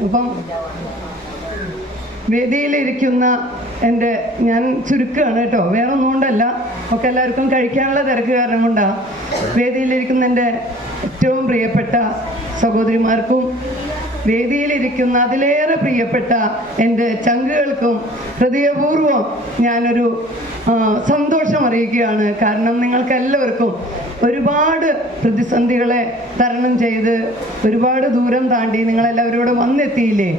അപ്പം വേദിയിലിരിക്കുന്ന ഞാൻ ചുരുക്കുകയാണ് കേട്ടോ, വേറെ ഒന്നും കൊണ്ടല്ല, ഒക്കെ എല്ലാവർക്കും കഴിക്കാനുള്ള തിരക്ക് കാരണം കൊണ്ടാണ്. വേദിയിലിരിക്കുന്ന എൻ്റെ ഏറ്റവും പ്രിയപ്പെട്ട സഹോദരിമാർക്കും വേദിയിലിരിക്കുന്ന അതിലേറെ പ്രിയപ്പെട്ട എൻ്റെ ചങ്കുകൾക്കും ഹൃദയപൂർവ്വം ഞാനൊരു സന്തോഷം അറിയിക്കുകയാണ്. കാരണം നിങ്ങൾക്കെല്ലാവർക്കും ഒരുപാട് പ്രതിസന്ധികളെ തരണം ചെയ്ത് ഒരുപാട് ദൂരം താണ്ടി നിങ്ങളെല്ലാവരും ഇവിടെ വന്നെത്തിയില്ലേ.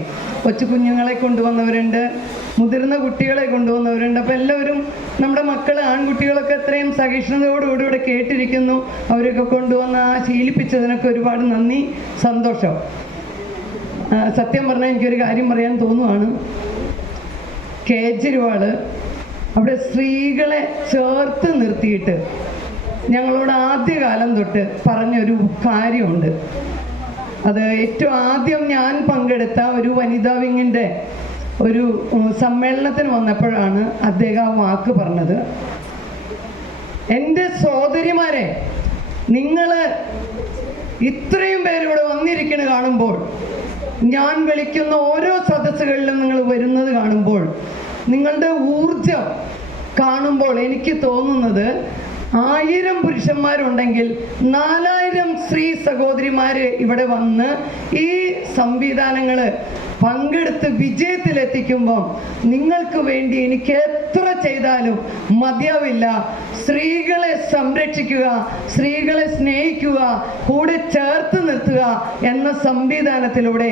കൊച്ചു കുഞ്ഞുങ്ങളെ കൊണ്ടുവന്നവരുണ്ട്, മുതിർന്ന കുട്ടികളെ കൊണ്ടുവന്നവരുണ്ട്. അപ്പോൾ എല്ലാവരും നമ്മുടെ മക്കൾ ആൺകുട്ടികളൊക്കെ എത്രയും സഹിഷ്ണുതയോടുകൂടി ഇവിടെ കേട്ടിരിക്കുന്നു. അവരൊക്കെ കൊണ്ടുവന്ന് ശീലിപ്പിച്ചതിനൊക്കെ ഒരുപാട് നന്ദി, സന്തോഷം. സത്യം പറഞ്ഞാൽ എനിക്കൊരു കാര്യം പറയാൻ തോന്നുവാണ്. കേജ്രിവാൾ അവിടെ സ്ത്രീകളെ ചേർത്ത് നിർത്തിയിട്ട് ഞങ്ങളോട് ആദ്യകാലം തൊട്ട് പറഞ്ഞൊരു കാര്യമുണ്ട്. അത് ഏറ്റവും ആദ്യം ഞാൻ പങ്കെടുത്ത ഒരു വനിതാ വിങ്ങിൻ്റെ ഒരു സമ്മേളനത്തിന് വന്നപ്പോഴാണ് അദ്ദേഹം ആ വാക്ക് പറഞ്ഞത്. എൻ്റെ സഹോദരിമാരെ, നിങ്ങൾ ഇത്രയും പേരിവിടെ വന്നിരിക്കുന്നത് കാണുമ്പോൾ, ഞാൻ വിളിക്കുന്ന ഓരോ സദസ്സുകളിലും നിങ്ങൾ വരുന്നത് കാണുമ്പോൾ, നിങ്ങളുടെ ഊർജം കാണുമ്പോൾ എനിക്ക് തോന്നുന്നത് 1000 പുരുഷന്മാരുണ്ടെങ്കിൽ 4000 സ്ത്രീ സഹോദരിമാർ ഇവിടെ വന്ന് ഈ സംവിധാനങ്ങൾ പങ്കെടുത്ത് വിജയത്തിലെത്തിക്കുമ്പം നിങ്ങൾക്ക് വേണ്ടി എനിക്ക് എത്ര ചെയ്താലും മതിയാവില്ല. സ്ത്രീകളെ സംരക്ഷിക്കുക, സ്ത്രീകളെ സ്നേഹിക്കുക, കൂടെ ചേർത്ത് നിർത്തുക എന്ന സംവിധാനത്തിലൂടെ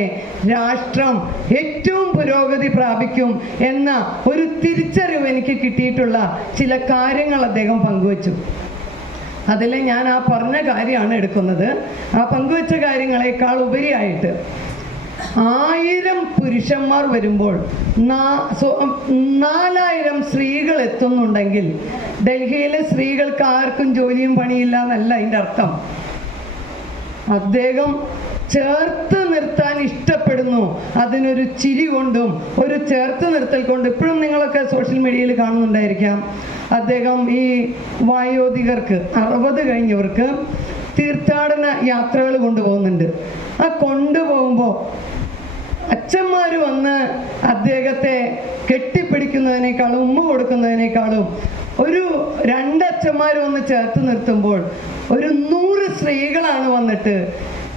രാഷ്ട്രം ഏറ്റവും പുരോഗതി പ്രാപിക്കും എന്ന ഒരു തിരിച്ചറിവ് എനിക്ക് കിട്ടിയിട്ടുള്ള ചില കാര്യങ്ങൾ അദ്ദേഹം പങ്കുവച്ചു. അതിൽ ഞാൻ ആ പറഞ്ഞ കാര്യമാണ് എടുക്കുന്നത്. ആ പങ്കുവച്ച കാര്യങ്ങളെക്കാൾ ഉപരിയായിട്ട് 1000 പുരുഷന്മാർ വരുമ്പോൾ 4000 സ്ത്രീകൾ എത്തുന്നുണ്ടെങ്കിൽ ഡൽഹിയിലെ സ്ത്രീകൾക്ക് ആർക്കും ജോലിയും പണിയില്ല എന്നല്ല അതിൻ്റെ അർത്ഥം. അദ്ദേഹം ചേർത്ത് നിർത്താൻ ഇഷ്ടപ്പെടുന്നു. അതിനൊരു ചിരി കൊണ്ടും ഒരു ചേർത്ത് നിർത്തൽ കൊണ്ട് ഇപ്പോഴും നിങ്ങളൊക്കെ സോഷ്യൽ മീഡിയയിൽ കാണുന്നുണ്ടായിരിക്കാം. അദ്ദേഹം ഈ വായോധികർക്ക് 60 കഴിഞ്ഞവർക്ക് തീർത്ഥാടന യാത്രകൾ കൊണ്ടുപോകുന്നുണ്ട്. ആ കൊണ്ടുപോകുമ്പോൾ അച്ഛന്മാർ വന്ന് അദ്ദേഹത്തെ കെട്ടിപ്പിടിക്കുന്നതിനേക്കാളും ഉമ്മ കൊടുക്കുന്നതിനേക്കാളും ഒരു 2 അച്ഛന്മാർ വന്ന് ചേർത്ത് നിർത്തുമ്പോൾ ഒരു 100 സ്ത്രീകളാണ് വന്നിട്ട്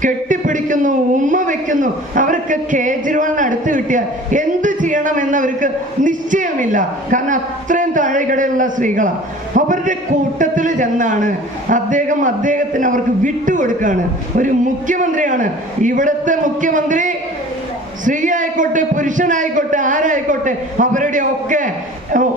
കെട്ടിപ്പിടിക്കുന്നു, ഉമ്മ വെക്കുന്നു. അവർക്ക് കേജ്രിവാളിന് അടുത്ത് കിട്ടിയാൽ എന്ത് ചെയ്യണമെന്ന് അവർക്ക് നിശ്ചയമില്ല. കാരണം അത്രയും താഴെക്കടയിലുള്ള സ്ത്രീകളാണ്. അവരുടെ കൂട്ടത്തിൽ ചെന്നാണ് അദ്ദേഹത്തിന് അവർക്ക് വിട്ടുകൊടുക്കുകയാണ്. ഒരു മുഖ്യമന്ത്രിയാണ്. ഇവിടുത്തെ മുഖ്യമന്ത്രി സ്ത്രീ ആയിക്കോട്ടെ പുരുഷനായിക്കോട്ടെ ആരായിക്കോട്ടെ അവരുടെ ഒക്കെ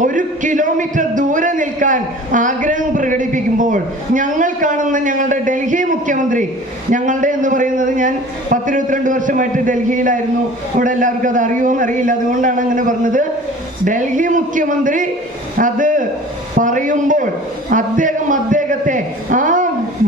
1 കിലോമീറ്റർ ദൂരെ നിൽക്കാൻ ആഗ്രഹം പ്രകടിപ്പിക്കുമ്പോൾ ഞങ്ങൾ കാണുന്ന ഞങ്ങളുടെ ഡൽഹി മുഖ്യമന്ത്രി, ഞങ്ങളുടെ എന്ന് പറയുന്നത്, ഞാൻ 10-22 വർഷമായിട്ട് ഡൽഹിയിലായിരുന്നു. ഇവിടെ എല്ലാവർക്കും അത് അറിയുമോന്ന് അറിയില്ല, അതുകൊണ്ടാണ് അങ്ങനെ പറഞ്ഞത്. ഡൽഹി മുഖ്യമന്ത്രി അത് പറയുമ്പോൾ അദ്ദേഹത്തെ ആ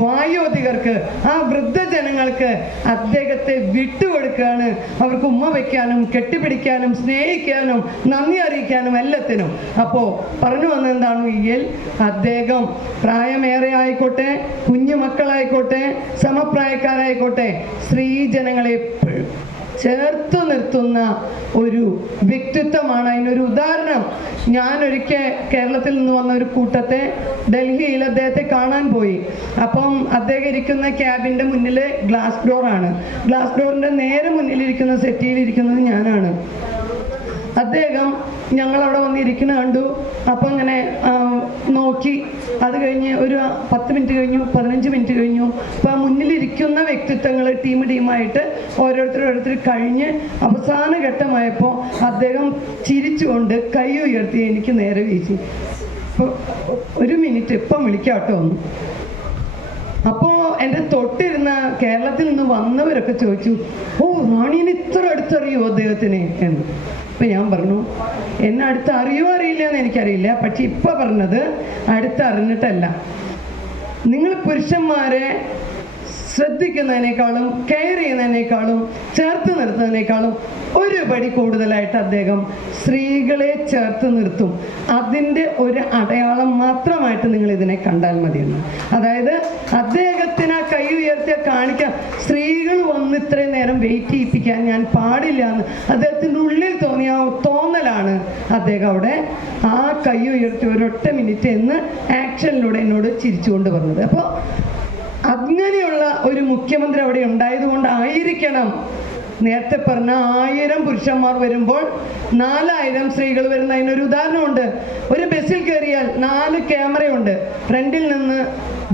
വായോധികർക്ക്, ആ വൃദ്ധജനങ്ങൾക്ക് അദ്ദേഹത്തെ വിട്ടുകൊടുക്കുകയാണ്. അവർക്ക് ഉമ്മ വയ്ക്കാനും കെട്ടിപ്പിടിക്കാനും സ്നേഹിക്കാനും നന്ദി അറിയിക്കാനും എല്ലാത്തിനും. അപ്പോൾ പറഞ്ഞു വന്നെന്താണെങ്കിൽ അദ്ദേഹം പ്രായമേറെ ആയിക്കോട്ടെ, കുഞ്ഞു മക്കളായിക്കോട്ടെ, സമപ്രായക്കാരായിക്കോട്ടെ, സ്ത്രീജനങ്ങളെ ചേർത്ത് നിർത്തുന്ന ഒരു വ്യക്തിത്വമാണ്. അതിനൊരു ഉദാഹരണം, ഞാനൊരിക്കൽ കേരളത്തിൽ നിന്ന് വന്ന ഒരു കൂട്ടത്തെ ഡൽഹിയിൽ അദ്ദേഹത്തെ കാണാൻ പോയി. അപ്പം അദ്ദേഹം ഇരിക്കുന്ന ക്യാബിൻ്റെ മുന്നിൽ ഗ്ലാസ് ഡോറാണ്. ഗ്ലാസ് ഡോറിൻ്റെ നേരെ മുന്നിലിരിക്കുന്ന സെറ്റിയിലിരിക്കുന്നത് ഞാനാണ്. അദ്ദേഹം ഞങ്ങളവിടെ വന്നിരിക്കുന്ന കണ്ടു. അപ്പം ഇങ്ങനെ നോക്കി. അത് കഴിഞ്ഞ് ഒരു 10 മിനിറ്റ് കഴിഞ്ഞു, 15 മിനിറ്റ് കഴിഞ്ഞു. അപ്പോൾ ആ മുന്നിലിരിക്കുന്ന വ്യക്തിത്വങ്ങൾ ടീമായിട്ട് ഓരോരുത്തർ കഴിഞ്ഞ് അവസാന ഘട്ടമായപ്പോൾ അദ്ദേഹം ചിരിച്ചുകൊണ്ട് കൈ ഉയർത്തി എനിക്ക് നേരെ വീശി. അപ്പോൾ 1 മിനിറ്റ് ഇപ്പം വിളിക്കാട്ടോ ഒന്ന്. അപ്പോൾ എൻ്റെ തൊട്ടിരുന്ന കേരളത്തിൽ നിന്ന് വന്നവരൊക്കെ ചോദിച്ചു, ഓ റാണീനെ ഇത്ര അടുത്തറിയോ അദ്ദേഹത്തിന് എന്ന്. അപ്പം ഞാൻ പറഞ്ഞു, എന്നെ അടുത്ത് അറിയുമോ അറിയില്ല എന്ന് എനിക്കറിയില്ല. പക്ഷെ ഇപ്പം പറഞ്ഞത് അടുത്ത് അറിഞ്ഞിട്ടല്ല. നിങ്ങൾ പുരുഷന്മാരെ ശ്രദ്ധിക്കുന്നതിനേക്കാളും കെയർ ചെയ്യുന്നതിനേക്കാളും ചേർത്ത് നിർത്തുന്നതിനേക്കാളും ഒരു പടി കൂടുതലായിട്ട് അദ്ദേഹം സ്ത്രീകളെ ചേർത്ത് നിർത്തും. അതിൻ്റെ ഒരു അടയാളം മാത്രമായിട്ട് നിങ്ങൾ ഇതിനെ കണ്ടാൽ മതിയെന്ന്. അതായത് അദ്ദേഹത്തിന് ആ കൈ ഉയർത്തി കാണിക്കാൻ, സ്ത്രീകൾ വന്ന് ഇത്രയും നേരം വെയിറ്റ് ചെയ്യിപ്പിക്കാൻ ഞാൻ പാടില്ല എന്ന് അദ്ദേഹത്തിൻ്റെ ഉള്ളിൽ തോന്നിയ ആ തോന്നലാണ് അദ്ദേഹം അവിടെ ആ കൈ ഉയർത്തി ഒരൊറ്റ മിനിറ്റ് എന്ന് ആക്ഷനിലൂടെ എന്നോട് ചിരിച്ചുകൊണ്ട് പറഞ്ഞത്. അപ്പോൾ അങ്ങനെയുള്ള ഒരു മുഖ്യമന്ത്രി അവിടെ ഉണ്ടായതുകൊണ്ടായിരിക്കണം നേരത്തെ പറഞ്ഞ 1000 പുരുഷന്മാർ വരുമ്പോൾ 4000 സ്ത്രീകൾ വരുന്ന അതിനൊരു ഉദാഹരണമുണ്ട്. ഒരു ബസ്സിൽ കയറിയാൽ 4 ക്യാമറയുണ്ട്, ഫ്രണ്ടിൽ നിന്ന്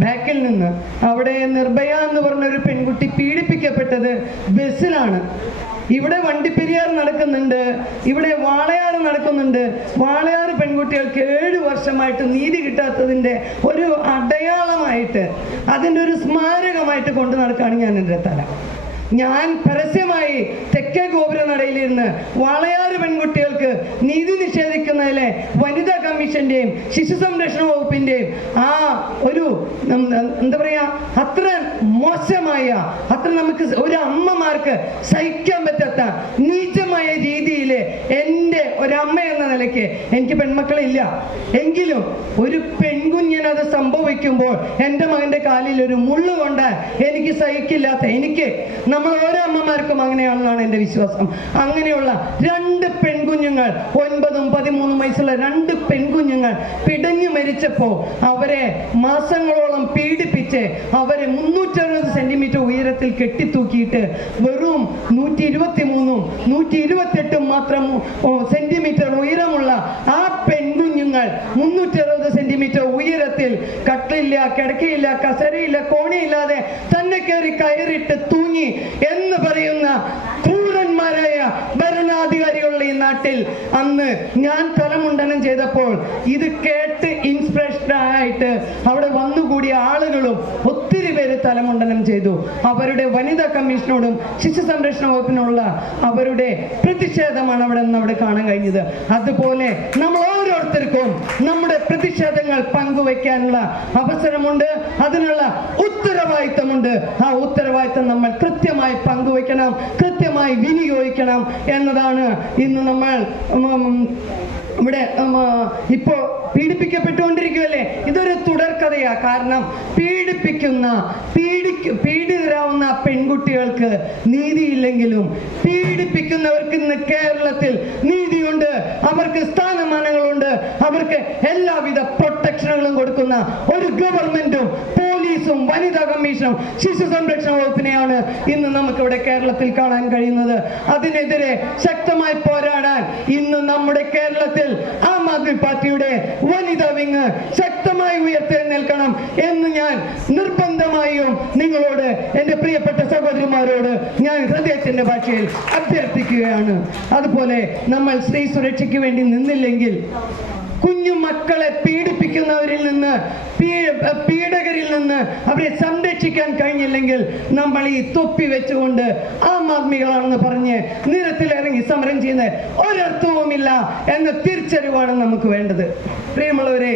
ബാക്കിൽ നിന്ന്. അവിടെ നിർഭയ എന്ന് പറഞ്ഞൊരു പെൺകുട്ടി പീഡിപ്പിക്കപ്പെട്ടത് ബസ്സിലാണ്. ഇവിടെ വണ്ടിപ്പെരിയാർ നടക്കുന്നുണ്ട്, ഇവിടെ വാളയാർ നടക്കുന്നുണ്ട്. വാളയാർ പെൺകുട്ടികൾക്ക് 7 വർഷമായിട്ട് നീതി കിട്ടാത്തതിൻ്റെ ഒരു അടയാളമായിട്ട്, അതിൻ്റെ ഒരു സ്മാരകമായിട്ട് കൊണ്ടു നടക്കുകയാണ് ഞാൻ എൻ്റെ തല. ഞാൻ പരസ്യമായി തെക്കേ ഗോപുരനടയിലിരുന്ന് വാളയാറ് പെൺകുട്ടികൾക്ക് നീതി നിഷേധിക്കുന്നതിലെ വനിതാ കമ്മീഷന്റെയും ശിശു സംരക്ഷണ വകുപ്പിന്റെയും ആ ഒരു എന്താ പറയാ, അത്ര മോശമായ, അത്ര നമുക്ക് ഒരു അമ്മമാർക്ക് സഹിക്കാൻ പറ്റാത്ത നീചമായ രീതിയിൽ എൻ്റെ ഒരമ്മ എന്ന നിലയ്ക്ക്, എനിക്ക് പെൺമക്കളില്ല എങ്കിലും ഒരു പെൺകുഞ്ഞിനത് സംഭവിക്കുമ്പോൾ എൻ്റെ മകൻ്റെ കാലിൽ ഒരു മുള്ളു കൊണ്ട് എനിക്ക് സഹിക്കില്ലാത്ത, എനിക്ക്, നമ്മൾ ഓരോ അമ്മമാർക്കും അങ്ങനെയാണെന്നാണ് എൻ്റെ വിശ്വാസം. അങ്ങനെയുള്ള 2 പെൺകുഞ്ഞുങ്ങൾ, 9ഉം 13ഉം വയസ്സുള്ള 2 പെൺകുഞ്ഞുങ്ങൾ പിടഞ്ഞു മരിച്ചപ്പോൾ അവരെ മാസങ്ങളോളം പീഡിപ്പിച്ച് അവരെ 360 സെന്റിമീറ്റർ ഉയരത്തിൽ കെട്ടിത്തൂക്കിയിട്ട് വെറും 123ഉം 128ഉം മാത്രം സെന്റിമീറ്റർ ഉയരമുള്ള ആ പെൺകുഞ്ഞുങ്ങൾ 360 സെന്റിമീറ്റർ ഉയരത്തിൽ കട്ടിലില്ല, കിടക്കയില്ല, കസരയില്ല, കോണിയില്ലാതെ തന്നെ കയറി കയറിട്ട് തൂങ്ങി എന്ന് പറയുന്ന ക്രൂരന്മാരായ ഭരണാധികാരികളുള്ള ഈ നാട്ടിൽ അന്ന് ഞാൻ തലമുണ്ടനം ചെയ്തപ്പോൾ ഇത് കേട്ട് ഇൻസ്പിറേഷൻ ആയിട്ട് അവിടെ വന്നുകൂടിയ ആളുകളും ഒത്തിരി പേര് തലമുണ്ടനം ചെയ്തു. അവരുടെ വനിതാ കമ്മീഷനോടും ശിശു സംരക്ഷണ വകുപ്പിനുള്ള അവരുടെ പ്രതിഷേധമാണ് അവിടെ കാണാൻ കഴിഞ്ഞത്. അതുപോലെ നമ്മൾ ഓരോരുത്തർക്കും നമ്മുടെ പ്രതിഷേധങ്ങൾ പങ്കുവയ്ക്കാനുള്ള അവസരമുണ്ട്, അതിനുള്ള ഉത്തരവാദിത്തമുണ്ട്. ആ ഉത്തരവാദിത്തം നമ്മൾ കൃത്യമായി പങ്കുവയ്ക്കണം, കൃത്യമായി വിനിയോഗിക്കണം എന്നതാണ് ഇന്ന് നമ്മൾ ഇവിടെ ഇപ്പോൾ പീഡിപ്പിക്കപ്പെട്ടുകൊണ്ടിരിക്കുകയല്ലേ. ഇതൊരു തുടർക്കഥയാ. കാരണം പീഡിതരാവുന്ന പെൺകുട്ടികൾക്ക് നീതിയില്ലെങ്കിലും പീഡിപ്പിക്കുന്നവർക്ക് ഇന്ന് കേരളത്തിൽ നീതിയുണ്ട്, അവർക്ക് സ്ഥാനമാനങ്ങളുണ്ട്, അവർക്ക് എല്ലാവിധ പ്രൊട്ടക്ഷനുകളും കൊടുക്കുന്ന ഒരു ഗവൺമെന്റും പോലീസും വനിതാ കമ്മീഷനും ശിശു സംരക്ഷണ വകുപ്പിനെയാണ് ഇന്ന് നമുക്കിവിടെ കേരളത്തിൽ കാണാൻ കഴിയുന്നത്. അതിനെതിരെ ശക്തമായി പോരാടാൻ ഇന്ന് നമ്മുടെ കേരളത്തിൽ ആം ആദ്മി പാർട്ടിയുടെ വനിതാ വിങ് ശക്തമായി ഉയർത്തെഴുന്നേൽക്കണം എന്ന് ഞാൻ നിർബന്ധമായും നിങ്ങളോട്, എൻ്റെ പ്രിയപ്പെട്ട സഹോദരിമാരോട് ഞാൻ ഹൃദയത്തിന്റെ ഭാഷയിൽ അഭ്യർത്ഥിക്കുകയാണ്. അതുപോലെ നമ്മൾ സ്ത്രീ സുരക്ഷയ്ക്ക് വേണ്ടി നിന്നില്ലെങ്കിൽ, കുഞ്ഞു മക്കളെ പീഡിപ്പിക്കുന്നവരിൽ നിന്ന്, പീഡകരിൽ നിന്ന് അവരെ സംരക്ഷിക്കാൻ കഴിഞ്ഞില്ലെങ്കിൽ നമ്മൾ ഈ തൊപ്പി വെച്ചുകൊണ്ട് ആം ആദ്മികളാണെന്ന് പറഞ്ഞ് നിരത്തിലിറങ്ങി സമരം ചെയ്യുന്ന ഒരർത്ഥവുമില്ല എന്ന തിരിച്ചറിവാണ് നമുക്ക് വേണ്ടത്. പ്രിയമുള്ളവരെ,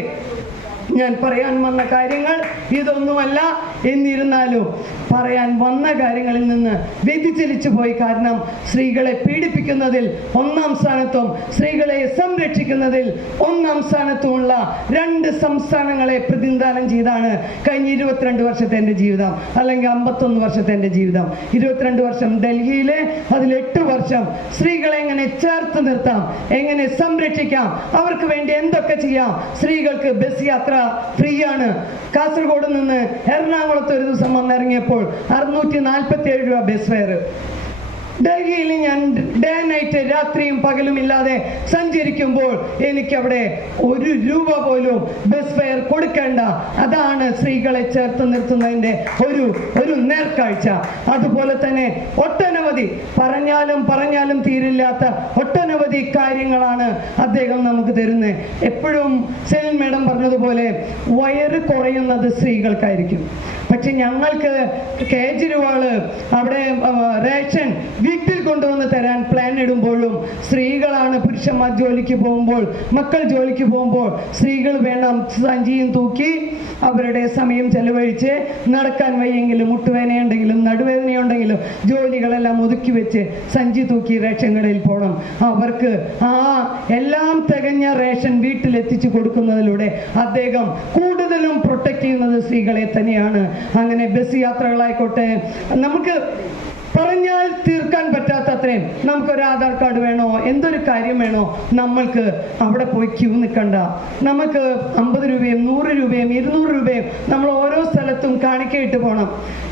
ഞാൻ പറയാൻ വന്ന കാര്യങ്ങൾ ഇതൊന്നുമല്ല. എന്നിരുന്നാലും പറയാൻ വന്ന കാര്യങ്ങളിൽ നിന്ന് വ്യതിചലിച്ചു പോയി. കാരണം സ്ത്രീകളെ പീഡിപ്പിക്കുന്നതിൽ 1-ാം സ്ഥാനത്തും സ്ത്രീകളെ സംരക്ഷിക്കുന്നതിൽ 1-ാം സ്ഥാനത്തുമുള്ള 2 സംസ്ഥാനങ്ങളെ പ്രതിനിധാനം ചെയ്താണ് കഴിഞ്ഞ 22 വർഷത്തെ എൻ്റെ ജീവിതം, അല്ലെങ്കിൽ 51 വർഷത്തെ എൻ്റെ ജീവിതം. 22 വർഷം ഡൽഹിയിലെ, അതിൽ 8 വർഷം സ്ത്രീകളെ എങ്ങനെ ചേർത്ത് നിർത്താം, എങ്ങനെ സംരക്ഷിക്കാം, അവർക്ക് വേണ്ടി എന്തൊക്കെ ചെയ്യാം. സ്ത്രീകൾക്ക് ബസ് യാത്ര ഫ്രീ ആണ്. കാസർഗോഡ് നിന്ന് എറണാകുളത്ത് ഒരു ദിവസം വന്നിറങ്ങിയപ്പോൾ 647 രൂപ ബസ് ഫെയർ. ഡൽഹിയിൽ ഞാൻ ഡേ നൈറ്റ്, രാത്രിയും പകലും ഇല്ലാതെ സഞ്ചരിക്കുമ്പോൾ എനിക്കവിടെ 1 രൂപ പോലും ബസ് ഫെയർ കൊടുക്കേണ്ട. അതാണ് സ്ത്രീകളെ ചേർത്ത് നിർത്തുന്നതിൻ്റെ ഒരു നേർക്കാഴ്ച. അതുപോലെ തന്നെ ഒട്ടനവധി പറഞ്ഞാലും തീരില്ലാത്ത ഒട്ടനവധി കാര്യങ്ങളാണ് അദ്ദേഹം നമുക്ക് തരുന്നത്. എപ്പോഴും സെലിൻ മേഡം പറഞ്ഞതുപോലെ വയറ് കുറയുന്നത് സ്ത്രീകൾക്കായിരിക്കും, പക്ഷെ ഞങ്ങൾക്ക് കേജ്രിവാള് അവിടെ റേഷൻ വീട്ടിൽ കൊണ്ടുവന്ന് തരാൻ പ്ലാൻ ഇടുമ്പോഴും സ്ത്രീകളാണ്, പുരുഷന്മാർ ജോലിക്ക് പോകുമ്പോൾ, മക്കൾ ജോലിക്ക് പോകുമ്പോൾ സ്ത്രീകൾ വേണം സഞ്ചിയും തൂക്കി അവരുടെ സമയം ചെലവഴിച്ച് നടക്കാൻ വയ്യെങ്കിലും മുട്ടുവേദനയുണ്ടെങ്കിലും നടുവേദനയുണ്ടെങ്കിലും ജോലികളെല്ലാം ഒതുക്കി വെച്ച് സഞ്ചി തൂക്കി റേഷൻ കടയിൽ പോകണം. അവർക്ക് ആ എല്ലാം തികഞ്ഞ റേഷൻ വീട്ടിലെത്തിച്ചു കൊടുക്കുന്നതിലൂടെ അദ്ദേഹം കൂടുതലും പ്രൊട്ടക്ട് ചെയ്യുന്നത് സ്ത്രീകളെ തന്നെയാണ്. അങ്ങനെ ബസ് യാത്രകളായിക്കോട്ടെ, നമുക്ക് പറഞ്ഞാൽ തീർക്കാൻ പറ്റാത്തത്രയും നമുക്കൊരു ആധാർ കാർഡ് വേണോ, എന്തൊരു കാര്യം വേണോ, നമ്മൾക്ക് അവിടെ പോയി ക്യൂ നിൽക്കണ്ട. നമുക്ക് 50 രൂപയും 100 രൂപയും 200 രൂപയും നമ്മൾ ഓരോ സ്ഥലത്തും കാണിക്കയിട്ട് പോകണം.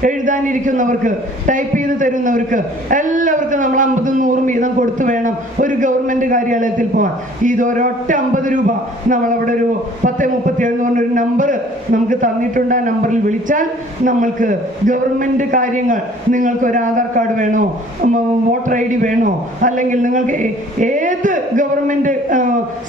എഴുതാനിരിക്കുന്നവർക്ക്, ടൈപ്പ് ചെയ്ത് തരുന്നവർക്ക് എല്ലാവർക്കും നമ്മൾ 50 100 വീതം കൊടുത്തു വേണം ഒരു ഗവൺമെൻറ് കാര്യാലയത്തിൽ പോകാൻ. ഇതൊരൊറ്റ 50 രൂപ നമ്മളവിടെ ഒരു 1037 എന്ന് പറഞ്ഞൊരു നമ്പർ നമുക്ക് തന്നിട്ടുണ്ട്. ആ നമ്പറിൽ വിളിച്ചാൽ നമ്മൾക്ക് ഗവൺമെൻറ് കാര്യങ്ങൾ, നിങ്ങൾക്കൊരു ആധാർ കാർഡ് വേണോ, വോട്ടർ ID വേണോ, അല്ലെങ്കിൽ നിങ്ങൾക്ക് ഏത് ഗവൺമെൻറ്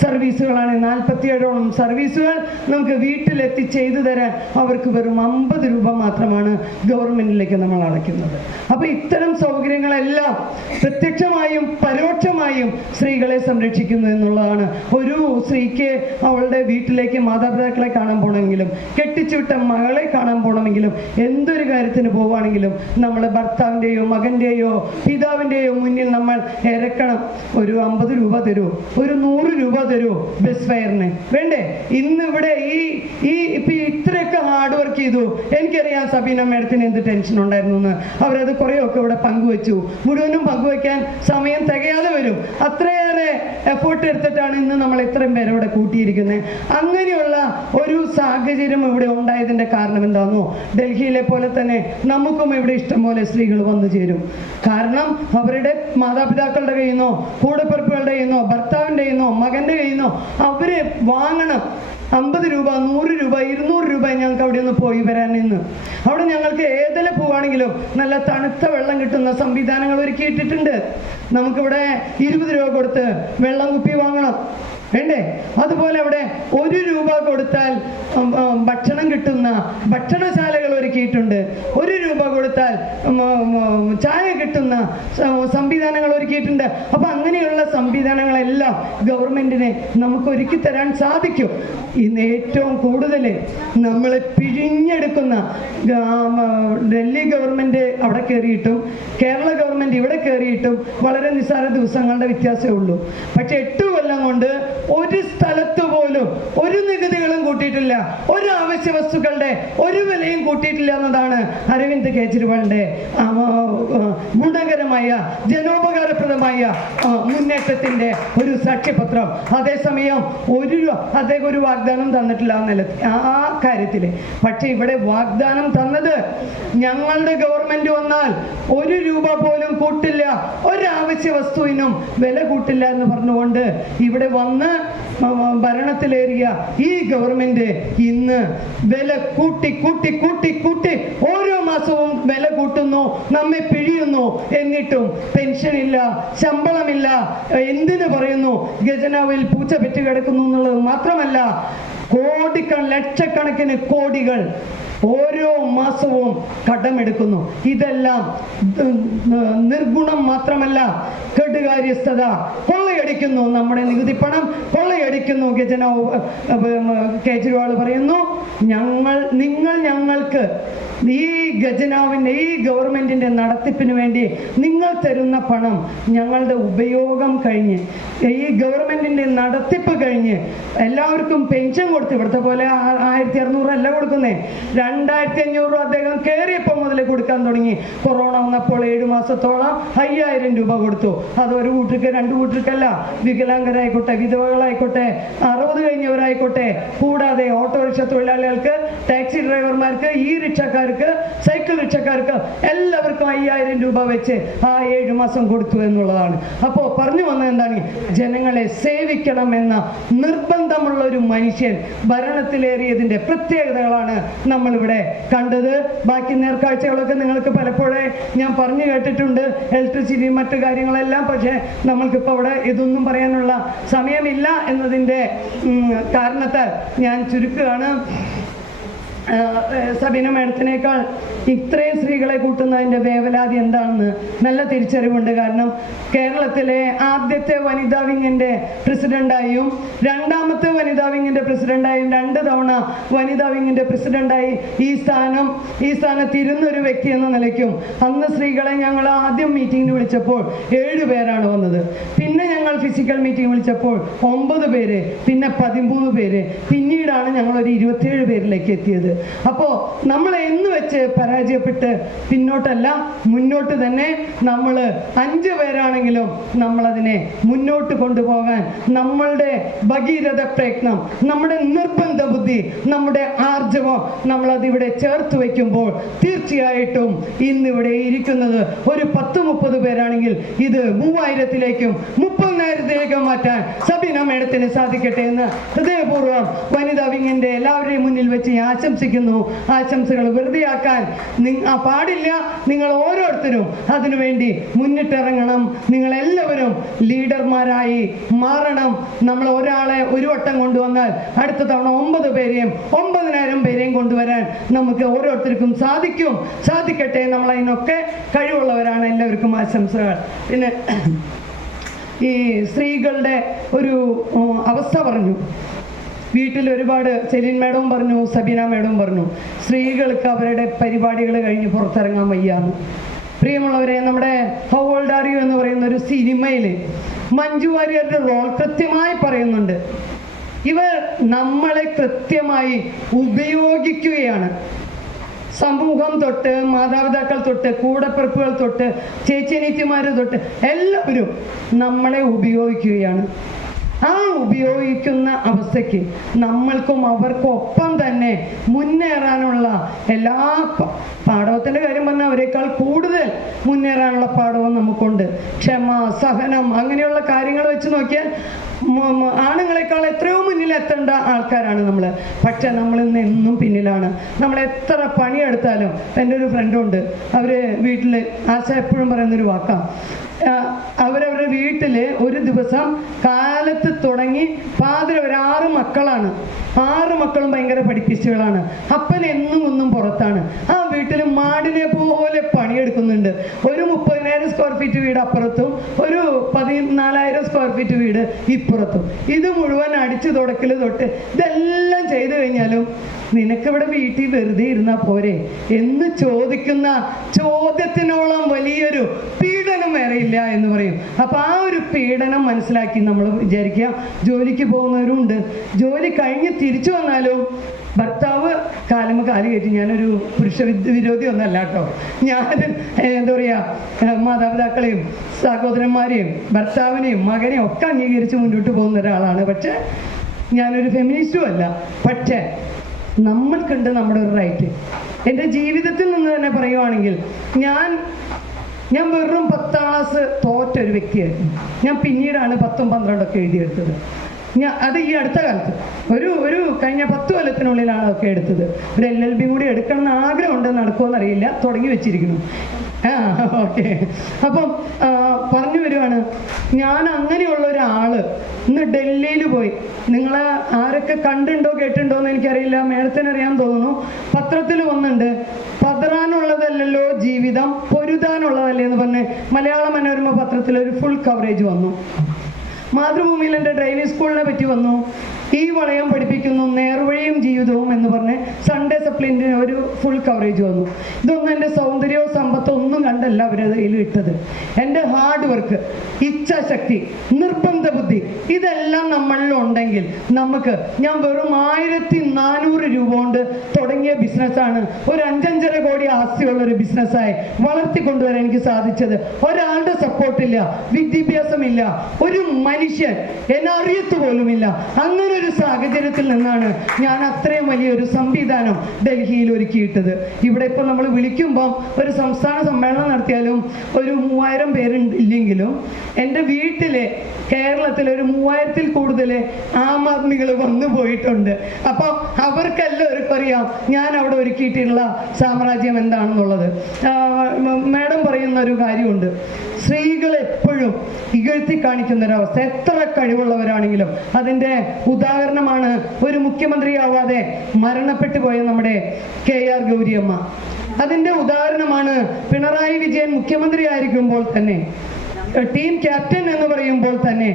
സർവീസുകളാണ് 47ഓളം സർവീസുകൾ നമുക്ക് വീട്ടിലെത്തി ചെയ്തു തരാൻ അവർക്ക് വെറും 50 രൂപ മാത്രമാണ് ഗവൺമെൻറ്റിലേക്ക് നമ്മൾ അടയ്ക്കുന്നത്. അപ്പോൾ ഇത്തരം സൗകര്യങ്ങളെല്ലാം പ്രത്യക്ഷമായും പരോക്ഷമായും സ്ത്രീകളെ സംരക്ഷിക്കുന്നു എന്നുള്ളതാണ്. ഒരു സ്ത്രീക്ക് അവളുടെ വീട്ടിലേക്ക് മാതാപിതാക്കളെ കാണാൻ പോകണമെങ്കിലും, കെട്ടിച്ചുവിട്ട മകളെ കാണാൻ പോകണമെങ്കിലും, എന്തൊരു കാര്യത്തിന് പോവുകയാണെങ്കിലും നമ്മൾ ഭർത്താവിൻ്റെയോ മകൻ്റെയോ പിതാവിൻ്റെയോ മുന്നിൽ നമ്മൾ ഇറക്കണം. ഒരു 50 രൂപ തരൂ, ഒരു 100 രൂപ തരൂ ബസ് ഫെയറിന് വേണ്ടേ? ഇന്ന് ഇവിടെ ഈ ഇത്രയൊക്കെ ഹാർഡ് വർക്ക് ചെയ്തു. എനിക്കറിയാം സബീന മേഡത്തിന് എന്ത് ടെൻഷൻ ഉണ്ടായിരുന്നു എന്ന്. അവരത് കുറേയൊക്കെ ഇവിടെ പങ്കുവെച്ചു. മുഴുവനും പങ്കുവെക്കാൻ സമയം തികയാതെ വരും. അത്രയേറെ എഫേർട്ട് എടുത്തിട്ടാണ് ഇന്ന് നമ്മൾ ഇത്രയും പേരെ ഇവിടെ കൂട്ടിയിരിക്കുന്നത്. അങ്ങനെയുള്ള ഒരു സാഹചര്യം ഇവിടെ ഉണ്ടായതിൻ്റെ കാരണം എന്താണെന്നോ, ഡൽഹിയിലെ പോലെ തന്നെ നമുക്കും ഇവിടെ ഇഷ്ടംപോലെ സ്ത്രീകൾ വന്നു ചേരും. കാരണം അവരുടെ മാതാപിതാക്കളുടെ കയ്യിൽ നിന്നോ, കൂടപ്പിറപ്പുകളുടെ കയ്യിൽ നിന്നോ, ഭർത്താവിൻ്റെ കയ്യിൽ നിന്നോ, മകൻ്റെ കയ്യിൽ നിന്നോ അവര് വാങ്ങണം. 50 രൂപ 100 രൂപ 200 രൂപ ഞങ്ങൾക്ക് അവിടെ ഒന്ന് പോയി വരാൻ നിന്ന്. അവിടെ ഞങ്ങൾക്ക് ഏതിലെ പോവുകയാണെങ്കിലും നല്ല തണുത്ത വെള്ളം കിട്ടുന്ന സംവിധാനങ്ങൾ ഒരുക്കിയിട്ടിട്ടുണ്ട്. നമുക്കിവിടെ 20 രൂപ കൊടുത്ത് വെള്ളം കുപ്പി വാങ്ങണം വേണ്ടേ? അതുപോലെ അവിടെ 1 രൂപ കൊടുത്താൽ ഭക്ഷണം കിട്ടുന്ന ഭക്ഷണശാലകൾ ഒരുക്കിയിട്ടുണ്ട്. 1 രൂപ കൊടുത്താൽ ചായ കിട്ടുന്ന സംവിധാനങ്ങൾ ഒരുക്കിയിട്ടുണ്ട്. അപ്പൊ അങ്ങനെയുള്ള സംവിധാനങ്ങളെല്ലാം ഗവൺമെന്റിനെ നമുക്ക് ഒരുക്കി തരാൻ സാധിക്കും. ഇന്ന് ഏറ്റവും കൂടുതൽ നമ്മളെ പിഴിഞ്ഞെടുക്കുന്ന ഡൽഹി ഗവൺമെന്റ് അവിടെ കയറിയിട്ടും കേരള ഗവൺമെന്റ് ഇവിടെ കയറിയിട്ടും വളരെ നിസ്സാര ദിവസങ്ങളുടെ വ്യത്യാസമേ ഉള്ളൂ. പക്ഷെ 8 കൊല്ലം കൊണ്ട് ഒരു സ്ഥലത്ത് പോലും ഒരു നികുതികളും കൂട്ടിയിട്ടില്ല, ഒരു അവശ്യ വസ്തുക്കളുടെ ഒരു വിലയും കൂട്ടിയിട്ടില്ല എന്നതാണ് അരവിന്ദ് കെജ്രിവാളിന്റെ ഗുണകരമായ ജനോപകാരപ്രദമായ മുന്നേറ്റത്തിന്റെ ഒരു സാക്ഷ്യപത്രം. അതേസമയം അദ്ദേഹം ഒരു വാഗ്ദാനം തന്നിട്ടില്ല ആ കാര്യത്തില്. പക്ഷെ ഇവിടെ വാഗ്ദാനം തന്നത് ഞങ്ങളുടെ ഗവൺമെന്റ് വന്നാൽ 1 രൂപ പോലും കൂട്ടില്ല, ഒരാവശ്യ വസ്തുവിനും വില കൂട്ടില്ല എന്ന് പറഞ്ഞുകൊണ്ട് ഇവിടെ വന്ന് ഭരണത്തിലേറിയ ഈ ഗവൺമെന്റ് ഇന്ന് വില കൂട്ടി കൂട്ടി കൂട്ടി കൂട്ടി ഓരോ മാസവും വില കൂട്ടുന്നു, നമ്മെ പിഴിയുന്നു. എന്നിട്ടും പെൻഷൻ ഇല്ല, ശമ്പളമില്ല. എന്തിനു പറയുന്നു? ഖജനാവിൽ പൂച്ച പെറ്റ് കിടക്കുന്നു എന്നുള്ളത് മാത്രമല്ല, ലക്ഷക്കണക്കിന് കോടികൾ ഓരോ മാസവും കടമെടുക്കുന്നു. ഇതെല്ലാം നിർഗുണം മാത്രമല്ല, കെടുകാര്യസ്ഥത, കൊള്ളയടിക്കുന്നു. നമ്മുടെ നികുതി പണം കൊള്ളയടിക്കുന്നു. കേജ്രിവാൾ പറയുന്നു, നിങ്ങൾ ഞങ്ങൾക്ക് ഈ ഖജനാവിൻ്റെ ഈ ഗവൺമെന്റിന്റെ നടത്തിപ്പിന് വേണ്ടി നിങ്ങൾ തരുന്ന പണം ഞങ്ങളുടെ ഉപയോഗം കഴിഞ്ഞ്, ഈ ഗവൺമെന്റിന്റെ നടത്തിപ്പ് കഴിഞ്ഞ് എല്ലാവർക്കും പെൻഷൻ കൊടുത്ത്, ഇവിടുത്തെ പോലെ 1600 അല്ല കൊടുക്കുന്നേ, 2500 അദ്ദേഹം കയറിയപ്പോൾ മുതൽ കൊടുക്കാൻ തുടങ്ങി. കൊറോണ വന്നപ്പോൾ 7 മാസത്തോളം 5000 രൂപ കൊടുത്തു. അത് ഒരു കൂട്ടർക്ക് 2 കൂട്ടർക്കല്ല, വികലാംഗരായിക്കോട്ടെ, വിധവകളായിക്കോട്ടെ, 60 കഴിഞ്ഞവരായിക്കോട്ടെ, കൂടാതെ ഓട്ടോറിക്ഷ തൊഴിലാളികൾക്ക്, ടാക്സി ഡ്രൈവർമാർക്ക്, ഈ റിക്ഷക്കാർക്ക്, സൈക്കിൾ റിക്ഷക്കാർക്ക് എല്ലാവർക്കും 5000 രൂപ വെച്ച് ആ 7 മാസം കൊടുത്തു എന്നുള്ളതാണ്. അപ്പോൾ പറഞ്ഞു വന്നത് എന്താണ്? ജനങ്ങളെ സേവിക്കണം എന്ന നിർബന്ധമുള്ള ഒരു മനുഷ്യൻ ഭരണത്തിലേറിയതിന്റെ പ്രത്യേകതകളാണ് നമ്മളിവിടെ കണ്ടത്. ബാക്കി നേർക്കാഴ്ചകളൊക്കെ നിങ്ങൾക്ക് പലപ്പോഴേ ഞാൻ പറഞ്ഞു കേട്ടിട്ടുണ്ട്, ഇലക്ട്രിസിറ്റി മറ്റു കാര്യങ്ങളെല്ലാം. പക്ഷേ നമ്മൾക്കിപ്പോൾ അവിടെ ഇതൊന്നും പറയാനുള്ള സമയമില്ല എന്നതിൻ്റെ കാരണത്താൽ ഞാൻ ചുരുക്കുകയാണ്. സബീന മാഡത്തിനേക്കാൾ ഇത്രയും സ്ത്രീകളെ കൂട്ടുന്നതിൻ്റെ വേവലാതി എന്താണെന്ന് നല്ല തിരിച്ചറിവുണ്ട്. കാരണം കേരളത്തിലെ ആദ്യത്തെ വനിതാ വിങ്ങിൻ്റെ പ്രസിഡൻ്റായും രണ്ടാമത്തെ വനിതാ വിങ്ങിൻ്റെ പ്രസിഡൻ്റായും 2 തവണ വനിതാ വിങ്ങിൻ്റെ പ്രസിഡൻ്റായി ഈ സ്ഥാനത്തിരുന്നൊരു വ്യക്തി എന്ന നിലയ്ക്കും അന്ന് സ്ത്രീകളെ ഞങ്ങൾ ആദ്യം മീറ്റിങ്ങിന് വിളിച്ചപ്പോൾ 7 പേരാണ് വന്നത്. പിന്നെ ഞങ്ങൾ ഫിസിക്കൽ മീറ്റിംഗ് വിളിച്ചപ്പോൾ 9 പേര്, പിന്നെ 13 പേര്, പിന്നീടാണ് ഞങ്ങളൊരു 27 പേരിലേക്ക് എത്തിയത്. അപ്പോൾ നമ്മൾ എന്ന് വെച്ച് പരാജയപ്പെട്ട് പിന്നോട്ടല്ല, മുന്നോട്ട് തന്നെ. നമ്മൾ 5 പേരാണെങ്കിലും നമ്മളതിനെ മുന്നോട്ട് കൊണ്ടുപോകാൻ നമ്മളുടെ ഭഗീരഥ പ്രയത്നം, നമ്മുടെ നിർബന്ധ ബുദ്ധി, നമ്മുടെ ആർജവം നമ്മളതിവിടെ ചേർത്ത് വയ്ക്കുമ്പോൾ തീർച്ചയായിട്ടും ഇന്നിവിടെ ഇരിക്കുന്നത് ഒരു 10-30 പേരാണെങ്കിൽ ഇത് 3000-ലേക്കും 30,000-ലേക്കും മാറ്റാൻ സബീന മേഡത്തിന് സാധിക്കട്ടെ എന്ന് ഹൃദയപൂർവ്വം വനിതാ വിങ്ങിൻ്റെ എല്ലാവരുടെയും മുന്നിൽ വെച്ച് ആശംസിക്കുന്നു. ആശംസകൾ വെറുതെയാക്കാൻ പാടില്ല. നിങ്ങൾ ഓരോരുത്തരും അതിനുവേണ്ടി മുന്നിട്ടിറങ്ങണം. നിങ്ങളെല്ലാവരും ലീഡർമാരായി മാറണം. നമ്മൾ ഒരാളെ ഒരു വട്ടം കൊണ്ടുവന്നാൽ അടുത്ത തവണ 9 പേരെയും 9,000 പേരെയും കൊണ്ടുവരാൻ നമുക്ക് ഓരോരുത്തർക്കും സാധിക്കട്ടെ. നമ്മൾ അതിനൊക്കെ കഴിവുള്ളവരാണ്. എല്ലാവർക്കും ആശംസകൾ. പിന്നെ ഈ സ്ത്രീകളുടെ ഒരു അവസ്ഥ പറഞ്ഞു. വീട്ടിൽ ഒരുപാട് സെലീൻ മാഡവും പറഞ്ഞു, സബീന മാഡവും പറഞ്ഞു, സ്ത്രീകൾക്ക് അവരുടെ പരിപാടികൾ കഴിഞ്ഞ് പുറത്തിറങ്ങാൻ വയ്യാന്ന്. പ്രിയമുള്ളവരെ, നമ്മുടെ ഹൗ ഓൾഡ് ആർ യു എന്ന് പറയുന്ന ഒരു സിനിമയിൽ മഞ്ജു വാര്യരുടെ റോൾ കൃത്യമായി പറയുന്നുണ്ട്. ഇവർ നമ്മളെ കൃത്യമായി ഉപയോഗിക്കുകയാണ്. സമൂഹം തൊട്ട്, മാതാപിതാക്കൾ തൊട്ട്, കൂടപ്പിറപ്പുകൾ തൊട്ട്, ചേച്ചിയനീത്തിമാർ തൊട്ട് എല്ലാവരും നമ്മളെ ഉപയോഗിക്കുകയാണ്. ആ ഉപയോഗിക്കുന്ന അവസ്ഥയ്ക്ക് നമ്മൾക്കും അവർക്കും ഒപ്പം തന്നെ മുന്നേറാനുള്ള എല്ലാ പാഠവത്തിൻ്റെ കാര്യം പറഞ്ഞാൽ അവരെക്കാൾ കൂടുതൽ മുന്നേറാനുള്ള പാഠവും നമുക്കുണ്ട്. ക്ഷമ, സഹനം, അങ്ങനെയുള്ള കാര്യങ്ങൾ വെച്ച് നോക്കിയാൽ ആണുങ്ങളെക്കാൾ എത്രയോ മുന്നിൽ എത്തേണ്ട ആൾക്കാരാണ് നമ്മൾ. പക്ഷെ നമ്മളിന്ന് എന്നും പിന്നിലാണ്. നമ്മൾ എത്ര പണിയെടുത്താലും, എൻ്റെ ഒരു ഫ്രണ്ടുണ്ട്, അവർ വീട്ടിൽ ആശ എപ്പോഴും പറയുന്നൊരു വാക്കാണ്, അവരവരുടെ വീട്ടിൽ ഒരു ദിവസം കാലത്ത് തുടങ്ങി പാതിര ഒരു 6 മക്കളാണ്. 6 മക്കളും ഭയങ്കര പഠിപ്പിച്ചുകളാണ്. അപ്പൻ ഒന്നും പുറത്താണ്. ആ വീട്ടിൽ മാടിനെ പോലെ പണിയെടുക്കുന്നുണ്ട്. ഒരു 30,000 സ്ക്വയർ ഫീറ്റ് വീട് അപ്പുറത്തും ഒരു 14,000 സ്ക്വയർ ഫീറ്റ് വീട് ഇപ്പുറത്തും. ഇത് മുഴുവൻ അടിച്ചു തുടക്കൽ തൊട്ട് ഇതെല്ലാം ചെയ്തു കഴിഞ്ഞാലും നിനക്കിവിടെ വീട്ടിൽ വെറുതെ ഇരുന്നാൽ പോരെ എന്ന് ചോദിക്കുന്ന ചോദ്യത്തിനോളം വലിയൊരു പീഡനം വേറെ ഇല്ല എന്ന് പറയും. അപ്പോൾ ആ ഒരു പീഡനം മനസ്സിലാക്കി നമ്മൾ വിചാരിക്കുക, ജോലിക്ക് പോകുന്നവരും ഉണ്ട്. ജോലി കഴിഞ്ഞ് തിരിച്ചു വന്നാലും ഭർത്താവ് കാലുമ്മ കാല് കയറ്റി, ഞാനൊരു പുരുഷ വിരോധി ഒന്നല്ല കേട്ടോ, ഞാൻ എന്താ പറയുക, മാതാപിതാക്കളെയും സഹോദരന്മാരെയും ഭർത്താവിനെയും മകനെയും ഒക്കെ അംഗീകരിച്ച് മുന്നോട്ട് പോകുന്ന ഒരാളാണ്. പക്ഷെ ഞാനൊരു ഫെമിനിസ്റ്റും അല്ല. പക്ഷേ നമ്മൾക്കുണ്ട് നമ്മുടെ ഒരു റൈറ്റ്. എൻ്റെ ജീവിതത്തിൽ നിന്ന് തന്നെ പറയുവാണെങ്കിൽ ഞാൻ വെറും 10ാം ക്ലാസ് തോറ്റൊരു വ്യക്തിയായിരുന്നു. ഞാൻ പിന്നീടാണ് 10ഉം 12ഒക്കെ എഴുതിയെടുത്തത്. അത് ഈ അടുത്ത കാലത്ത് ഒരു കഴിഞ്ഞ 10 കൊല്ലത്തിനുള്ളിലാണ് അതൊക്കെ എടുത്തത്. ഒരു LLB കൂടി എടുക്കണം എന്ന് ആഗ്രഹമുണ്ട്, നടക്കുമെന്നറിയില്ല, തുടങ്ങി വെച്ചിരിക്കുന്നു. ഓക്കെ. അപ്പം പറഞ്ഞു വരുവാണ്, ഞാൻ അങ്ങനെയുള്ള ഒരാള് ഇന്ന് ഡൽഹിയിൽ പോയി. നിങ്ങളെ ആരൊക്കെ കണ്ടുണ്ടോ കേട്ടിട്ടുണ്ടോ എന്ന് എനിക്കറിയില്ല, മേഡത്തിനറിയാൻ തോന്നുന്നു. പത്രത്തിൽ വന്നിട്ടുണ്ട്, പതറാനുള്ളതല്ലല്ലോ ജീവിതം, പൊരുതാനുള്ളതല്ലേ എന്ന് പറഞ്ഞ് മലയാള മനോരമ പത്രത്തിൽ ഒരു ഫുൾ കവറേജ് വന്നു. മാതൃഭൂമിയിൽ എൻ്റെ ഡ്രൈവിംഗ് സ്കൂളിനെ പറ്റി വന്നു. ഈ വളയം പഠിപ്പിക്കുന്നു, നേർവഴിയും ജീവിതവും എന്ന് പറഞ്ഞ് സൺഡേ സപ്ലിൻ്റെ ഒരു ഫുൾ കവറേജ് വന്നു. ഇതൊന്നും എൻ്റെ സൗന്ദര്യവും സമ്പത്തോ ഒന്നും കണ്ടല്ല അവരത് ഇട്ടത്. എൻ്റെ ഹാർഡ് വർക്ക്, ഇച്ഛാശക്തി, നിർബന്ധ ബുദ്ധി, ഇതെല്ലാം നമ്മളിലുണ്ടെങ്കിൽ നമുക്ക്, ഞാൻ വെറും 1,400 രൂപ കൊണ്ട് തുടങ്ങിയ ബിസിനസ്സാണ് ഒരു 5-5.5 കോടി ആസ്തിയുള്ളൊരു ബിസിനസ്സായി വളർത്തിക്കൊണ്ടുവരാൻ എനിക്ക് സാധിച്ചത്. ഒരാളുടെ സപ്പോർട്ടില്ല, വിദ്യാഭ്യാസമില്ല, ഒരു മനുഷ്യൻ എന്നെ അറിയത്തു പോലുമില്ല. അങ്ങനെ ഒരു സാഹചര്യത്തിൽ നിന്നാണ് ഞാൻ അത്രയും വലിയൊരു സംവിധാനം ഡൽഹിയിൽ ഒരുക്കിയിട്ടത്. ഇവിടെ ഇപ്പോൾ നമ്മൾ വിളിക്കുമ്പം ഒരു സംസ്ഥാന സമ്മേളനം നടത്തിയാലും ഒരു 3000 പേരില്ലെങ്കിലും എൻ്റെ വീട്ടിലെ കേരളത്തിൽ ഒരു 3000-ൽ കൂടുതൽ ആം ആദ്മികൾ വന്നു പോയിട്ടുണ്ട്. അപ്പോൾ അവർക്കെല്ലാവർക്കും അറിയാം ഞാൻ അവിടെ ഒരുക്കിയിട്ടുള്ള സാമ്രാജ്യം എന്താണെന്നുള്ളത്. മാഡം പറയുന്ന ഒരു കാര്യമുണ്ട്, സ്ത്രീകൾ എപ്പോഴും എപ്പോഴും ഇകഴ്ത്തി കാണിക്കുന്ന ഒരവസ്ഥ. എത്ര കഴിവുള്ളവരാണെങ്കിലും അതിൻ്റെ ഉദാഹരണമാണ് ഒരു മുഖ്യമന്ത്രിയാവാതെ മരണപ്പെട്ടു പോയ നമ്മുടെ KR ഗൗരിയമ്മ. അതിൻ്റെ ഉദാഹരണമാണ് പിണറായി വിജയൻ മുഖ്യമന്ത്രി ആയിരിക്കുമ്പോൾ തന്നെ ടീം ക്യാപ്റ്റൻ എന്ന് പറയുമ്പോൾ തന്നെ,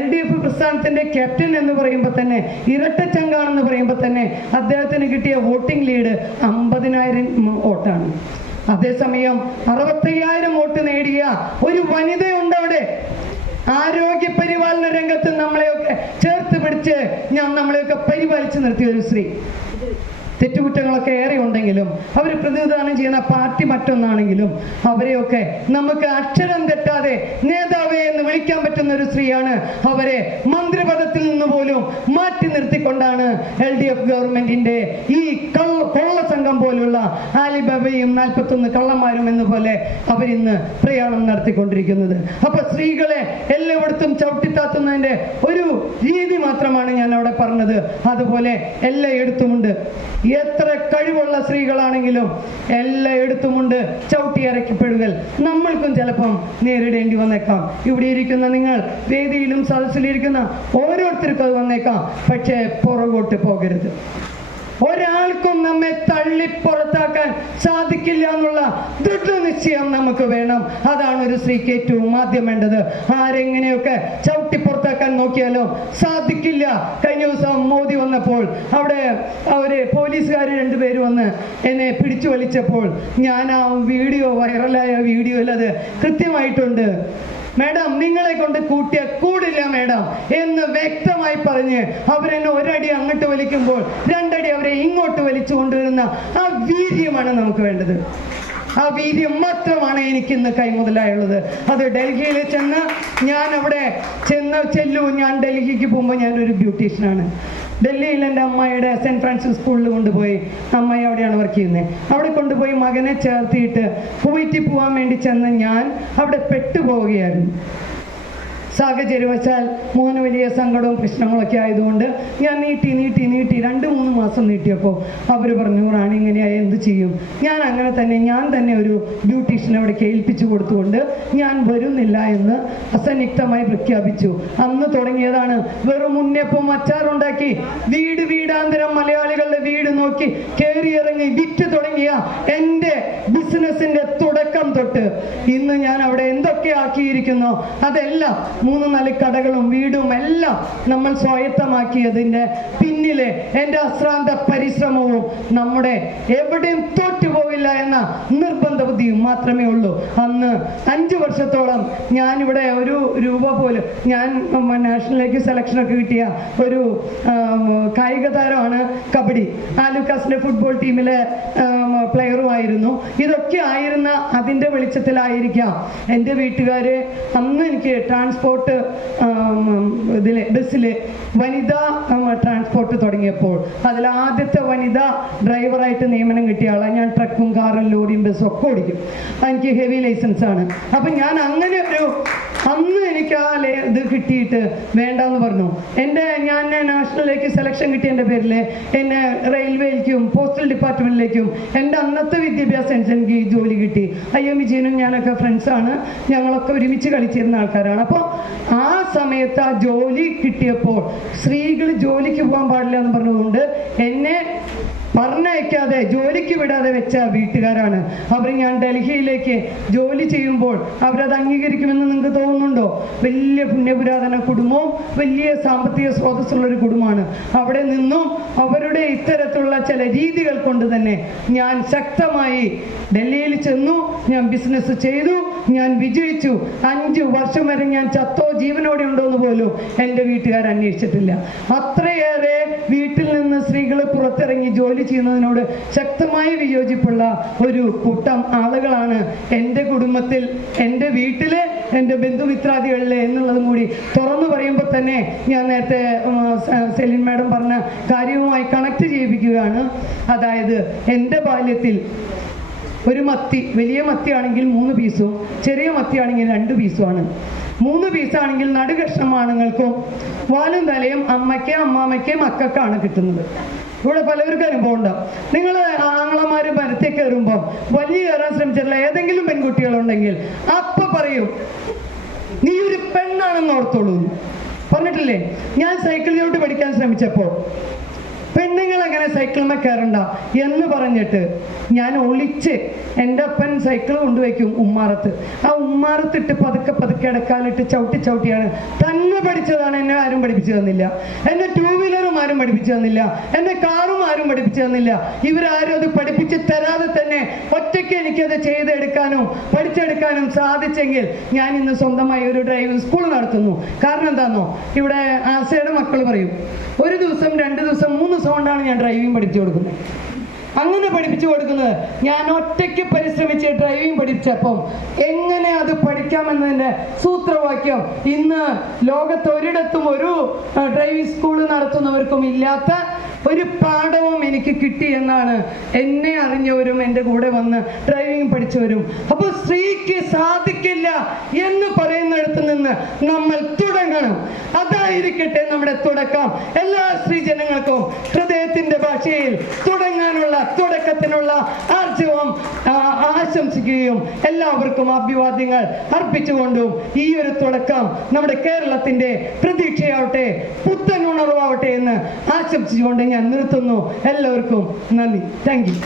LDF പ്രസ്ഥാനത്തിന്റെ ക്യാപ്റ്റൻ എന്ന് പറയുമ്പോൾ തന്നെ, ഇരട്ടച്ചങ്കാണെന്ന് പറയുമ്പോൾ തന്നെ അദ്ദേഹത്തിന് കിട്ടിയ വോട്ടിംഗ് ലീഡ് 50,000 വോട്ടാണ്. അതേസമയം 65,000 വോട്ട് നേടിയ ഒരു വനിതയുണ്ട് അവിടെ. ആരോഗ്യ പരിപാലന രംഗത്ത് നമ്മളെയൊക്കെ ചേർത്ത് പിടിച്ച് നമ്മളെയൊക്കെ പരിപാലിച്ച് നിർത്തിയ ഒരു സ്ത്രീ. തെറ്റുകുറ്റങ്ങളൊക്കെ ഏറെ ഉണ്ടെങ്കിലും അവർ പ്രതിനിധാനം ചെയ്യുന്ന പാർട്ടി മറ്റൊന്നാണെങ്കിലും അവരെയൊക്കെ നമുക്ക് അക്ഷരം തെറ്റാതെ നേതാവേ എന്ന് വിളിക്കാൻ പറ്റുന്ന ഒരു സ്ത്രീയാണ്. അവരെ മന്ത്രിപദത്തിൽ നിന്ന് പോലും മാറ്റി നിർത്തിക്കൊണ്ടാണ് LDF ഗവൺമെന്റിന്റെ ഈ കൊള്ള സംഘം പോലുള്ള ആലിബാബയും 41 കള്ളന്മാരും എന്ന പോലെ അവരിന്ന് പ്രയാണം നടത്തിക്കൊണ്ടിരിക്കുന്നത്. അപ്പൊ സ്ത്രീകളെ എല്ലായിടത്തും ചവിട്ടിത്താത്തുന്നതിന്റെ ഒരു രീതി മാത്രമാണ് ഞാൻ അവിടെ പറഞ്ഞത്. അതുപോലെ എല്ലായിടത്തുമുണ്ട്. എത്ര കഴിവുള്ള സ്ത്രീകളാണെങ്കിലും എല്ലായിടത്തുമുണ്ട് ചവിട്ടി ഇറക്കിപ്പെടുകൾ. നമ്മൾക്കും ചിലപ്പം നേരിടേണ്ടി വന്നേക്കാം. ഇവിടെ ഇരിക്കുന്ന നിങ്ങൾ, വേദിയിലും സദസ്സിലിരിക്കുന്ന ഓരോരുത്തർക്കും അത് വന്നേക്കാം. പക്ഷേ പുറകോട്ട് പോകരുത്. ഒരാൾക്കും നമ്മെ തള്ളി പുറത്താക്കാൻ സാധിക്കില്ല എന്നുള്ള ദൃഢനിശ്ചയം നമുക്ക് വേണം. അതാണ് ഒരു സ്ത്രീക്ക് ഏറ്റവും ആദ്യം വേണ്ടത്. ആരെങ്ങനെയൊക്കെ ചവിട്ടി പുറത്താക്കാൻ നോക്കിയാലോ സാധിക്കില്ല. കഴിഞ്ഞ ദിവസം മോദി വന്നപ്പോൾ അവിടെ പോലീസുകാർ 2 പേര് വന്ന് എന്നെ പിടിച്ചു വലിച്ചപ്പോൾ ഞാൻ ആ വൈറലായ വീഡിയോയിൽ അത് കൃത്യമായിട്ടുണ്ട്. മാഡം, നിങ്ങളെ കൊണ്ട് കൂട്ടിയ കൂടില്ല മാഡം എന്ന് വ്യക്തമായി പറഞ്ഞ് അവരെന്നെ ഒരടി അങ്ങോട്ട് വലിക്കുമ്പോൾ 2 അടി അവരെ ഇങ്ങോട്ട് വലിച്ചു കൊണ്ടുവരുന്ന ആ വീര്യമാണ് നമുക്ക് വേണ്ടത്. ആ വീര്യം മാത്രമാണ് എനിക്കിന്ന് കൈമുതലായുള്ളത്. അത് ഡൽഹിയിൽ ഞാൻ ഡൽഹിക്ക് പോകുമ്പോൾ ഞാനൊരു ബ്യൂട്ടീഷ്യനാണ്. ഡൽഹിയിൽ എൻ്റെ അമ്മയുടെ സെൻറ്റ് ഫ്രാൻസിസ് സ്കൂളിൽ കൊണ്ടുപോയി, അമ്മയെ അവിടെയാണ് വർക്ക് ചെയ്യുന്നത്, അവിടെ കൊണ്ടുപോയി മകനെ ചേർത്തിയിട്ട് കുവൈറ്റിൽ പോകാൻ വേണ്ടി ചെന്ന് ഞാൻ അവിടെ പെട്ടുപോവുകയായിരുന്നു. സാഹചര്യവശാൽ മോന് വലിയ സങ്കടവും പ്രശ്നങ്ങളൊക്കെ ആയതുകൊണ്ട് ഞാൻ നീട്ടി 2-3 മാസം നീട്ടിയപ്പോൾ അവർ പറഞ്ഞു, റാണി ഇങ്ങനെയായി എന്ത് ചെയ്യും? ഞാൻ തന്നെ ഒരു ബ്യൂട്ടീഷ്യനെ അവിടെ ഏൽപ്പിച്ചു കൊടുത്തുകൊണ്ട് ഞാൻ വരുന്നില്ല എന്ന് അസന്നിഗ്ധമായി പ്രഖ്യാപിച്ചു. അന്ന് തുടങ്ങിയതാണ്. വെറും ഉണ്ണിയപ്പം അച്ചാറുണ്ടാക്കി വീടാന്തരം മലയാളികളുടെ വീട് നോക്കി കയറിയിറങ്ങി വിറ്റ് തുടങ്ങിയ എൻ്റെ ബിസിനസിന്റെ തുടക്കം തൊട്ട് ഇന്ന് ഞാൻ അവിടെ എന്തൊക്കെ ആക്കിയിരിക്കുന്നോ അതെല്ലാം 3-4 കടകളും വീടും എല്ലാം നമ്മൾ സ്വായത്തമാക്കിയതിൻ്റെ പിന്നിലെ എൻ്റെ അശ്രാന്ത പരിശ്രമവും നമ്മുടെ എവിടെയും തോറ്റുപോകില്ല എന്ന നിർബന്ധ ബുദ്ധിയും മാത്രമേ ഉള്ളൂ. അന്ന് 5 വർഷത്തോളം ഞാനിവിടെ ഒരു രൂപ പോലും, ഞാൻ നാഷണലിലേക്ക് സെലക്ഷനൊക്കെ കിട്ടിയ ഒരു കായിക താരമാണ്. കബഡി ആലുക്കാസിലെ ഫുട്ബോൾ ടീമിലെ പ്ലെയറുമായിരുന്നു. ഇതൊക്കെ ആയിരുന്ന അതിൻ്റെ വെളിച്ചത്തിലായിരിക്കാം എൻ്റെ വീട്ടുകാർ അന്ന് എനിക്ക് ട്രാൻസ്പോർട്ട് ബസ്സിൽ വനിതാ ട്രാൻസ്പോർട്ട് തുടങ്ങിയപ്പോൾ അതിൽ ആദ്യത്തെ വനിതാ ഡ്രൈവറായിട്ട് നിയമനം കിട്ടിയ ആളാണ് ഞാൻ. ട്രക്കും കാറും ലോറിയും ബസ്സും ഒക്കെ ഓടിക്കും. എനിക്ക് ഹെവി ലൈസൻസ് ആണ്. അപ്പം ഞാൻ അങ്ങനെ അന്ന് എനിക്ക് ആ ഇത് കിട്ടിയിട്ട് വേണ്ടെന്ന് പറഞ്ഞു. ഞാൻ നാഷണലിലേക്ക് സെലക്ഷൻ കിട്ടിയതിൻ്റെ പേരിൽ എന്നെ റെയിൽവേയിലേക്കും പോസ്റ്റൽ ഡിപ്പാർട്ട്മെൻറ്റിലേക്കും എൻ്റെ അന്നത്തെ വിദ്യാഭ്യാസം എനിക്ക് ജോലി കിട്ടി. IM വിജയനും ഞാനൊക്കെ ഫ്രണ്ട്സാണ്. ഞങ്ങളൊക്കെ ഒരുമിച്ച് കളിച്ചിരുന്ന ആൾക്കാരാണ്. അപ്പോൾ ആ സമയത്ത് ആ ജോലി കിട്ടിയപ്പോൾ സ്ത്രീകൾ ജോലിക്ക് പോകാൻ പാടില്ല എന്ന് പറഞ്ഞതുകൊണ്ട് എന്നെ പറഞ്ഞയക്കാതെ ജോലിക്ക് വിടാതെ വെച്ച വീട്ടുകാരാണ് അവർ. ഞാൻ ഡൽഹിയിലേക്ക് ജോലി ചെയ്യുമ്പോൾ അവരത് അംഗീകരിക്കുമെന്ന് നിങ്ങൾക്ക് തോന്നുന്നുണ്ടോ? വലിയ പുണ്യപുരാതന കുടുംബവും വലിയ സാമ്പത്തിക സ്രോതസ്സുള്ളൊരു കുടുംബമാണ്. അവിടെ നിന്നും അവരുടെ ഇത്തരത്തിലുള്ള ചില രീതികൾ കൊണ്ട് തന്നെ ഞാൻ ശക്തമായി ഡൽഹിയിൽ ചെന്നു. ഞാൻ ബിസിനസ് ചെയ്തു, ഞാൻ വിജയിച്ചു. 5 വർഷം വരെ ഞാൻ ചത്തോ ജീവനോടെ ഉണ്ടോ എന്ന് പോലും എൻ്റെ വീട്ടുകാർ അന്വേഷിച്ചിട്ടില്ല. അത്രയേറെ വീട്ടിൽ നിന്ന് സ്ത്രീകൾ പുറത്തിറങ്ങി ജോലി ചെയ്യുന്നതിനോട് ശക്തമായി വിയോജിപ്പുള്ള ഒരു കൂട്ടം ആളുകളാണ് എൻ്റെ കുടുംബത്തിൽ, എൻ്റെ വീട്ടിലെ, എൻ്റെ ബന്ധുമിത്രാദികളിലെ എന്നുള്ളതും കൂടി തുറന്നു പറയുമ്പോൾ തന്നെ ഞാൻ നേരത്തെ സെലിൻ മാഡം പറഞ്ഞ കാര്യവുമായി കണക്ട് ചെയ്യിപ്പിക്കുകയാണ്. അതായത് എൻ്റെ ബാല്യത്തിൽ ഒരു മത്തി, വലിയ മത്തിയാണെങ്കിൽ 3 പീസും ചെറിയ മത്തിയാണെങ്കിൽ 2 പീസുമാണ്. 3 പീസാണെങ്കിൽ നടുകഷ്ണം ആണുങ്ങൾക്കും വാലും തലയും അമ്മയ്ക്കും മക്കൾക്കാണ് കിട്ടുന്നത്. ഇവിടെ പലവർക്കും അനുഭവം ഉണ്ടാവും. നിങ്ങൾ ആങ്ങളമാര് മരത്തിൽ കയറുമ്പോൾ വലിയ കയറാൻ ശ്രമിച്ചിട്ടില്ല ഏതെങ്കിലും പെൺകുട്ടികളുണ്ടെങ്കിൽ അപ്പൊ പറയും, നീ പെണ്ണാണെന്ന് ഓർത്തോളൂ. പറഞ്ഞിട്ടില്ലേ, ഞാൻ സൈക്കിൾ ചവിട്ട് പഠിക്കാൻ ശ്രമിച്ചപ്പോൾ പെണ്ണുങ്ങൾ അങ്ങനെ സൈക്കിളിന്മേ കയറണ്ട എന്ന് പറഞ്ഞിട്ട് ഞാൻ ഒളിച്ച് എൻ്റെ അപ്പൻ സൈക്കിൾ കൊണ്ടുവയ്ക്കും ഉമ്മാറത്ത്. ആ ഉമ്മാറത്തിട്ട് പതുക്കെ പതുക്കെ ഇടക്കാലിട്ട് ചവിട്ടിയാണ് തന്നെ പഠിച്ചതാണ്. എന്നെ ആരും പഠിപ്പിച്ചു തന്നില്ല. എന്നെ 2 വീലറും ആരും പഠിപ്പിച്ചു തന്നില്ല. എന്നെ കാറും ആരും പഠിപ്പിച്ചു തന്നില്ല. ഇവരാരും അത് പഠിപ്പിച്ച് തരാതെ തന്നെ ഒറ്റയ്ക്ക് എനിക്കത് ചെയ്തെടുക്കാനും പഠിച്ചെടുക്കാനും സാധിച്ചെങ്കിൽ ഞാൻ ഇന്ന് സ്വന്തമായി ഒരു ഡ്രൈവിംഗ് സ്കൂൾ നടത്തുന്നു. കാരണം എന്താണെന്നോ, ഇവിടെ ആശയുടെ മക്കൾ പറയും, 1 ദിവസം 2 ദിവസം 3 ദിവസം കൊണ്ടാണ് ഞാൻ ഡ്രൈവിംഗ് പഠിപ്പിച്ചു കൊടുക്കുന്നത്. അങ്ങനെ പഠിപ്പിച്ചു കൊടുക്കുന്നത് ഞാൻ ഒറ്റയ്ക്ക് പരിശ്രമിച്ച് ഡ്രൈവിംഗ് പഠിച്ചപ്പം എങ്ങനെ അത് പഠിക്കാമെന്നതിൻ്റെ സൂത്രവാക്യം ഇന്ന് ലോകത്ത് ഒരിടത്തും ഒരു ഡ്രൈവിംഗ് സ്കൂൾ നടത്തുന്നവർക്കും ഇല്ലാത്ത ഒരു പാഠവും എനിക്ക് കിട്ടി എന്നാണ് എന്നെ അറിഞ്ഞവരും എൻ്റെ കൂടെ വന്ന് ഡ്രൈവിംഗ് പഠിച്ചവരും. അപ്പോൾ സ്ത്രീക്ക് സാധിക്കില്ല എന്ന് പറയുന്നിടത്ത് നിന്ന് നമ്മൾ തുടങ്ങണം. അതായിരിക്കട്ടെ നമ്മുടെ തുടക്കം. എല്ലാ സ്ത്രീ ജനങ്ങൾക്കും ഹൃദയത്തിൻ്റെ ഭാഷയിൽ തുടങ്ങാനുള്ള തുടക്കത്തിനുള്ള ആർജവം ആശംസിക്കുകയും എല്ലാവർക്കും അഭിവാദ്യങ്ങൾ അർപ്പിച്ചുകൊണ്ടും ഈ ഒരു തുടക്കം നമ്മുടെ കേരളത്തിൻ്റെ പ്രതീക്ഷയാവട്ടെ, പുത്തൻ ഉണർവാവട്ടെ എന്ന് ആശംസിച്ചുകൊണ്ട് ഞാൻ നിർത്തുന്നു. എല്ലാവർക്കും നന്ദി. Thank you.